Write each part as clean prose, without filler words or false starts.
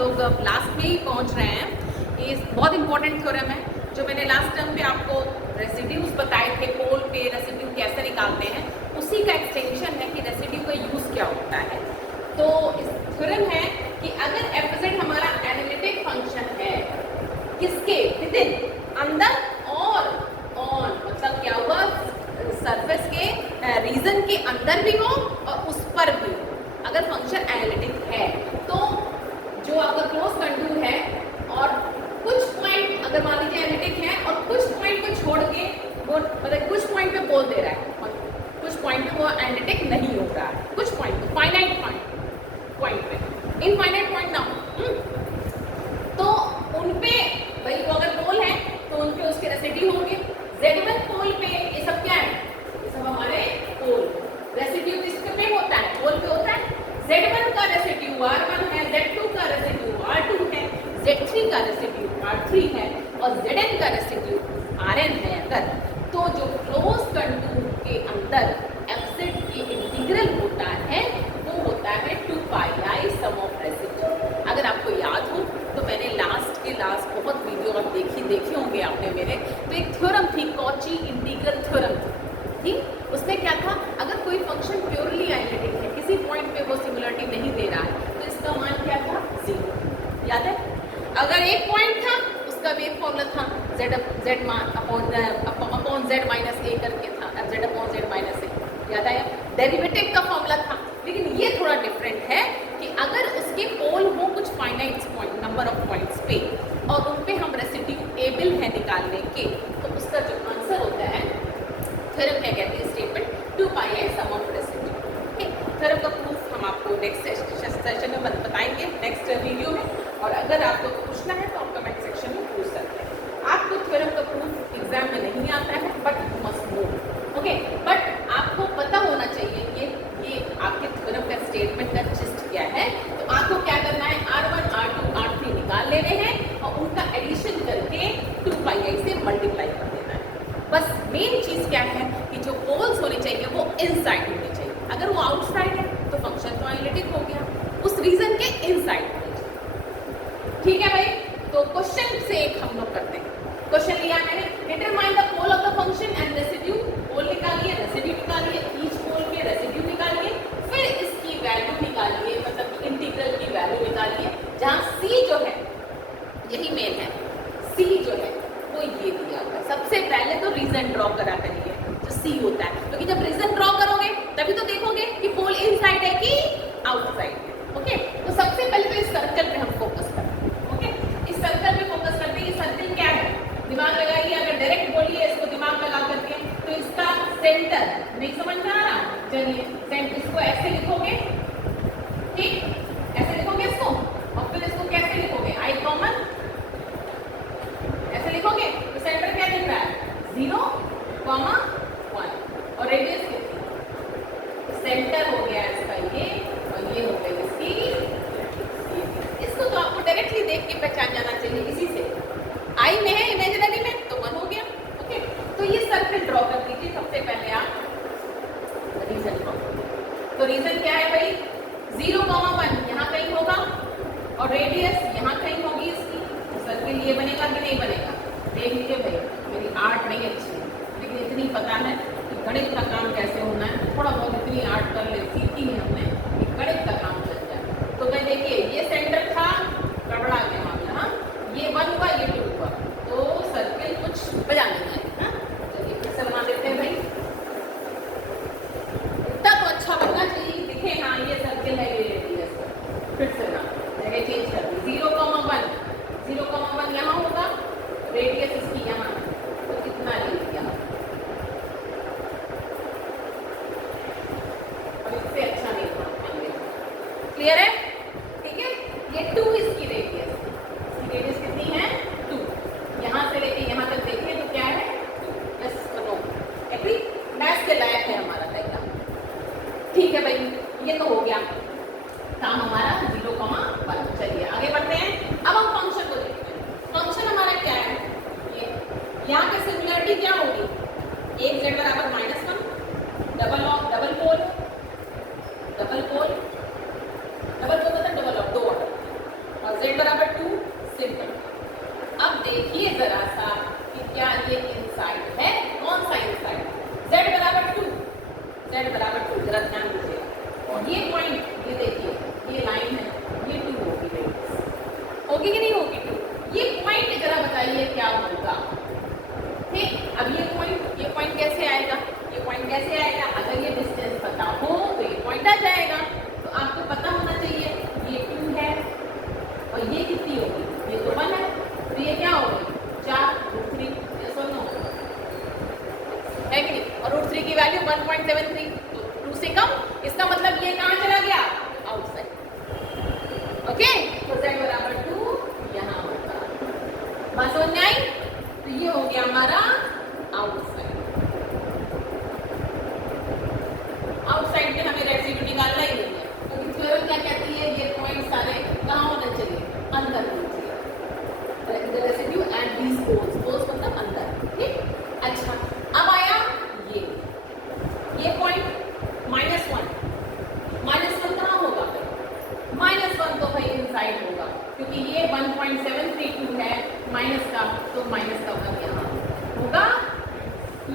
लोग लास्ट में ही पहुंच रहे हैं। ये बहुत इंपॉर्टेंट थ्योरम है जो मैंने लास्ट टर्म पे आपको रेसिड्यूज बताए थे, पोल पे रेसिड्यू कैसे निकालते हैं, उसी का एक्सटेंशन है कि रेसिड्यू का यूज़ क्या होता है। तो इस थ्योरम है कि अगर एफ हमारा एनालिटिक फंक्शन है किसके विदिन, अंदर और ऑन, मतलब क्या हुआ, सरफेस के रीजन के अंदर भी हो और उस पर भी हो, अगर फंक्शन एनालिटिक है तो जो आपका क्लोज कंटूर है और कुछ पॉइंट अगर मान लीजिए एनालिटिक है और कुछ पॉइंट को छोड़ के वो मतलब कुछ पॉइंट पे पोल दे रहा है और कुछ पॉइंट पे वो एनालिटिक नहीं हो रहा है, कुछ पॉइंट पे, फाइनाइट पॉइंट पे, इनफाइनाइट पॉइंट ना हो, तो उन पे भाई वो अगर पोल है तो उन पे उसके रेसिड्यू होंगे। Z1 पोल पे ये सब क्या है, ये सब हमारे पोल, रेसिड्यू किस पे होता है, पोल पे होता है। Z1 का रेसिड्यू R1 है, Z2 का रेसिड्यू R2 है, Z3 का रेसिड्यू R3 है और Zn का रेसिड्यू Rn है। अगर तो जो क्लोज कंटूर के अंदर fz की इंटीग्रल होता है वो होता है 2 पाई सम ऑफ रेसिड्यू। अगर आपको याद हो तो मैंने लास्ट बहुत वीडियो आप देखे होंगे आपने मेरे, तो एक थ्योरम थी कॉची इंटीग्रल थ्योरम थी। उसमें क्या था, अगर कोई फंक्शन प्योरली एनालिटिक है, किसी पॉइंट पे वो सिमिलरिटी नहीं दे रहा है, तो इसका मान क्या था, 0। याद है? अगर एक पॉइंट था उसका भी एक फॉर्मूला था, z अपॉन z माइनस ए करके था, z अपॉन z माइनस ए, याद आया? डेरिवेटिव का फॉर्मूला था। लेकिन ये थोड़ा डिफरेंट है कि अगर उसके पोल हो कुछ finite point, number of points पे, और उन पे हम रेसिड्यू एबल है निकालने के, तो उसका जो आंसर होता है, थ्योरम क्या कहती है statement, 2 pi sum of residue. Okay, theorem का प्रूफ हम आपको नेक्स्ट सेशन में बताएंगे, नेक्स्ट वीडियो में। और अगर आपको पूछना है तो आप कमेंट सेक्शन में पूछ सकते हैं। आपको थ्योरम का प्रूफ एग्जाम में नहीं आता है, but you must know, okay, but आपको पता होना चाहिए ये आपके थ्योरम का स्टेटमेंट का जिस्ट क्या है। तो आपको क्या करना है, R1 R2 R3 निकाल लेने हैं और उनका एडिशन करके 2 पाई से मल्टीप्लाई कर देना है। बस मेन चीज़ क्या है कि जो पोल्स होने चाहिए वो इनसाइड होने चाहिए। अगर वो आउटसाइड है तो फंक्शन तो एनालिटिक हो गया, उस रीजन के इनसाइड होने चाहिए। ठीक है भाई, तो क्वेश्चन से एक हम लोग करते हैं। क्वेश्चन लिया मैंने, determine the pole of the function and residue, pole निकालिए, रेसिड्यू निकालिए, ईच पोल के रेसिड्यू निकालिए, फिर इसकी वैल्यू निकालिए, मतलब इंटीग्रल की वैल्यू निकालिए, जहाँ C जो है यही मेन है, C जो है वो ये दिया हुआ है। सबसे पहले तो रीजन ड्रॉ करा करिए जो C होता है, क्योंकि जब रीजन ड्रॉ करोगे तभी तो देखोगे कि पोल इनसाइड है कि आउटसाइड है। ओके, तो सबसे पहले तो इस सर्कल पे हम फोकस करते हैं। ओके, इस सर्कल पे फोकस करते हैं। ये सर्कल क्या है, दिमाग लगाइए, अगर डायरेक्ट बोलिए इसको दिमाग लगा करके, तो इसका सेंटर नहीं समझ में आ रहा, चलिए सेंटर इसको ऐसे लिखोगे, ठीक, ऐसे लिखोगे इसको, और फिर इसको कैसे लिखोगे, आई कॉमन ऐसे लिखोगे, तो सेंटर क्या दिख रहा है, 0, 1 और रेडियस कितनी, सेंटर हो गया इसका ये, और ये हो गई इसकी, इसको तो आपको डायरेक्टली देख के पहचान जाना चाहिए। इसी से आई में है, इमेजिनरी में, तो 1 हो गया। ओके, तो ये सर्कल ड्रॉ कर दीजिए। सबसे पहले आप रीजन ड्रॉ करिए। तो रीजन क्या है भाई, 0, 1 यहाँ कहीं होगा और रेडियस यहाँ कहीं होगी इसकी। तो सर्कल ये बनेगा कि नहीं बनेगा, देख लीजिए भाई, मेरी आर्ट नहीं अच्छी है, लेकिन इतनी पता है कि गणित का काम कैसे होना है, थोड़ा बहुत इतनी आर्ट कर ले सीखी है हमने कि गणित का काम चल जाए। तो भाई देखिए, ये सेंटर था, गड़बड़ा गया मामला, हाँ, ये 1 हुआ, ये 2 हुआ, तो सर्किल कुछ बजा नहीं है। हाँ, चलिए फिर से बना देते हैं भाई, इतना तो अच्छा बनना चाहिए, दिखे हाँ ये सर्किल है, ये रेडियस है। फिर से ना जगह चेंज कर दी, 0, 1 यहाँ होगा, रेडियस इसकी यहाँ, तो कितना ले लिया, और इससे अच्छा नहीं था। क्लियर है? ठीक है, ये 2 इसकी रेडियस, रेडियस कितनी है, 2, यहाँ से लेके यहाँ तक देखिए तो क्या है, 2 यस नो, एग्री, मैथ्स के लायक है हमारा डायग्राम। ठीक है भाई, ये तो हो गया काम हमारा 0, 1। चलिए आगे बढ़ते हैं। अब हम फंक्शन को देखते हैं। फंक्शन हमारा क्या है, ये यहाँ पे सिमिलरिटी क्या होगी, एक z बराबर -1, डबल पोल, डबल पोल मतलब डबल ऑफ 2 और z जरा ध्यान दीजिए, ये पॉइंट, ये देखिए, ये लाइन है, ये 2 होगी बेटा, होगी कि नहीं होगी 2? ये पॉइंट जरा बताइए क्या होगा? ठीक, अब ये पॉइंट कैसे आएगा? ये पॉइंट कैसे आएगा? अगर ये डिस्टेंस पता हो तो ये पॉइंट आ जाएगा। तो आपको पता होना चाहिए ये 2 है और ये कितनी होगी? ये तो 1 है, तो ये क्या होगी? 4√3, यस और नो है कि नहीं? और √3 की वैल्यू 1.73, तो 2 से कम, इसका मतलब ये कहाँ चला गया? आउटसाइड। ओके, तो z बराबर 2 यहाँ होगा। बात समझ में आई? तो ये हो गया हमारा आउटसाइड। आउटसाइड में हमें रेसिड्यू निकालना ही नहीं है, क्योंकि थ्योरम क्या कहती है? ये पॉइंट सारे कहाँ होने चाहिए? अंदर होने चाहिए। The residue at these poles मतलब अंदर। ठीक, अच्छा, अब आया ये पॉइंट -1 कहाँ होगा? -1 तो भाई इनसाइड होगा, क्योंकि ये 1.732 है माइनस का, तो माइनस का मतलब यहाँ होगा,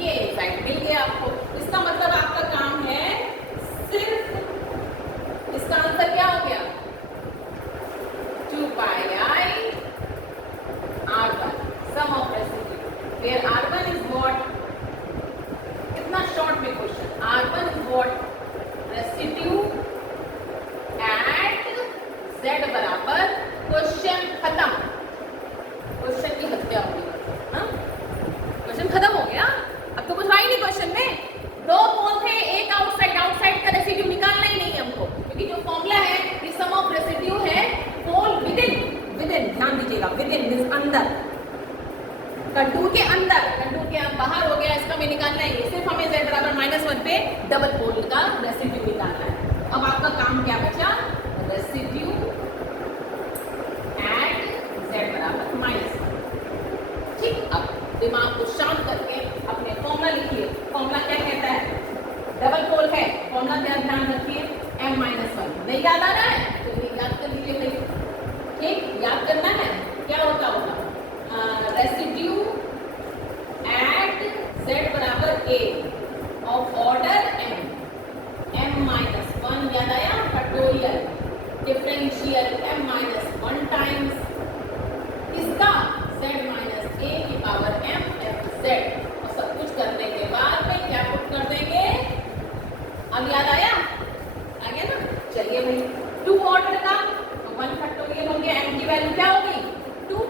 ये इनसाइड मिल गया आपको। इसका मतलब आपका काम है सिर्फ, इसका आंसर क्या हो गया? 2 pi i r1 sum of residue, where r1 is what? कितना शॉर्ट में question, r1 is what? Residue at z बराबर, क्वेश्चन खत्म, क्वेश्चन की हत्या हो गई। हाँ, क्वेश्चन खत्म हो गया, अब तो कुछ रहा ही नहीं क्वेश्चन में। 2 पोल थे, एक आउटसाइड का रेसिड्यू निकालना ही नहीं है हमको, क्योंकि जो फॉर्मूला है कि सम ऑफ रेसिड्यू है पोल विदिन, ध्यान दीजिएगा, विदिन मींस अंदर, कंटूर के अंदर, कंटूर के बाहर हो गया, इसका में निकालना है। सिर्फ हमें z बराबर -1 पे डबल पोल का रेसिड्यू निकालना है। अब आपका काम क्या बचा? रेसिड्यू एट z बराबर -1। ठीक, अब दिमाग को शांत करके अपने फॉर्मूला लिखिए। फॉर्मूला क्या कहता है? डबल पोल है, फॉर्मूला क्या ध्यान रखिए, m-1। नहीं याद आ रहा है तो ये याद कर लीजिए भाई। ठीक, याद करना है, क्या होता होगा? रेसिड्यू एट z बराबर a ऑफ ऑर्डर m-1, याद आया? फैक्टोरियल, डिफरेंशियल m-1 टाइम्स इसका z-a की पावर m fz, और सब कुछ करने के बाद में क्या पुट कर देंगे? अब याद आया? आ गया ना? चलिए भाई, 2 ऑर्डर का तो 1 फैक्टोरियल हो गया, m की वैल्यू क्या हो गई? 2।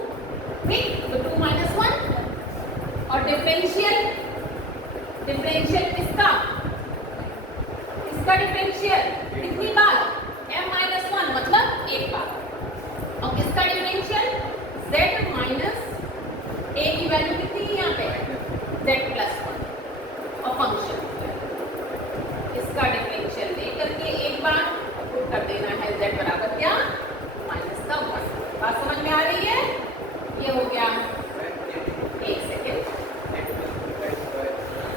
ठीक, तो 2 - 1, और डिफरेंशियल किसका? डिफरेंशियल कितनी बार? m-1 मतलब 1 बार, और किसका डिफरेंशियल? z - a की वैल्यू कितनी है यहाँ पे? z+1, और फंक्शन इसका डिफरेंशियल लेकर के एक बार पुट कर देना है z बराबर क्या? -1। बात समझ में आ रही है? ये हो गया, एक सेकेंड,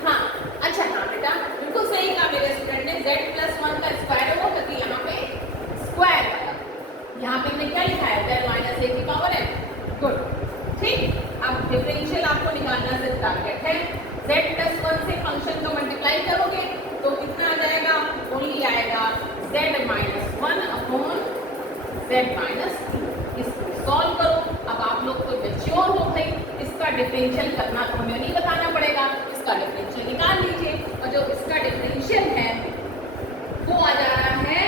हाँ अच्छा, हाँ बेटा बिल्कुल सही कहा मेरे स्टूडेंट ने, z+1 का स्क्वायर होगा, क्योंकि यहाँ पे स्क्वायर वाला, यहाँ पे हमने क्या लिखा है? z-a की पावर m। गुड, ठीक, अब डिफरेंशियल आपको निकालना सिर्फ टारगेट है। z+1 से फंक्शन को मल्टीप्लाई करोगे तो कितना आ जाएगा? ओनली आएगा z-1 अपॉन z-2। इसको सॉल्व करो। अब आप लोग तो मैच्योर हो गए, इसका डिफरेंशियल करना तो हमें नहीं बताना पड़ेगा, इसका डिफरेंशियल निकाल लीजिए, और जो इसका डिफरेंशियल है वो आ जा रहा है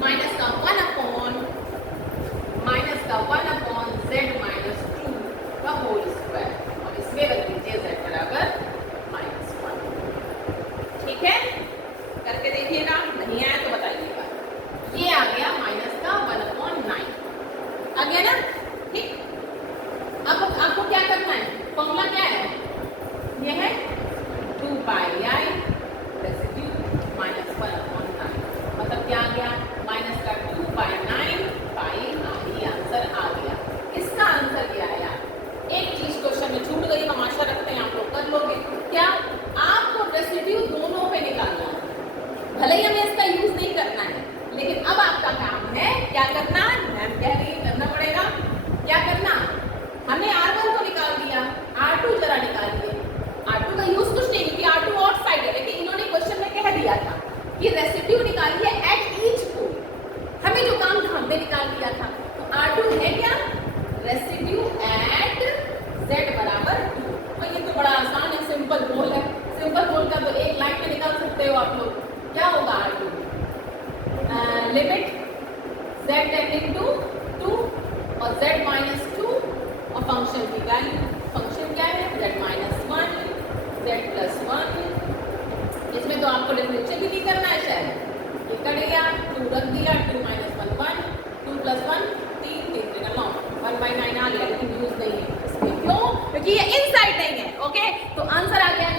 -1 z-2 का होल स्क्वायर, और इसमें रख दीजिए z बराबर -1। ठीक है, करके देखिएगा, नहीं आया तो बताइएगा। ये आ गया -1/9, आ गया ना? ठीक, अब आपको क्या करना है? फॉर्मूला क्या है? ये है 2 पाई i रेसिड्यू -1/9, मतलब क्या आ गया? -2 पाई 9 पाई i, आंसर आ गया। इसका आंसर क्या आया? एक चीज क्वेश्चन में छूट गई, हम आशा रखते हैं आप लोग कर लोगे। क्या? आपको रेसिड्यू दोनों पे निकालना है, भले ही हमें इसका यूज नहीं करना है, लेकिन अब आपका काम है क्या करना? मैम कह रही है करना पड़ेगा। क्या करना? हमने r1 को निकाल दिया, r2 जरा निकालिए। r2 का यूज कुछ नहीं, क्योंकि r2 आउटसाइड है, लेकिन इन्होंने क्वेश्चन में कह दिया क्या होगा R2? Limit z tending to 2 और z माइनस 2 और फंक्शन की वैल्यू, फंक्शन क्या है z माइनस 1 z प्लस 1। इसमें तो आपको डिफरेंशियल भी नहीं करना है शायद, ये कट गया, 2 रख दिया, 2 माइनस 1 1, 2 प्लस 1 3, 3 3 9, 1/9 आ गया, लेकिन यूज नहीं है इसमें। क्यों? क्योंकि ये इनसाइड नहीं है। ओके, तो आंसर आ गया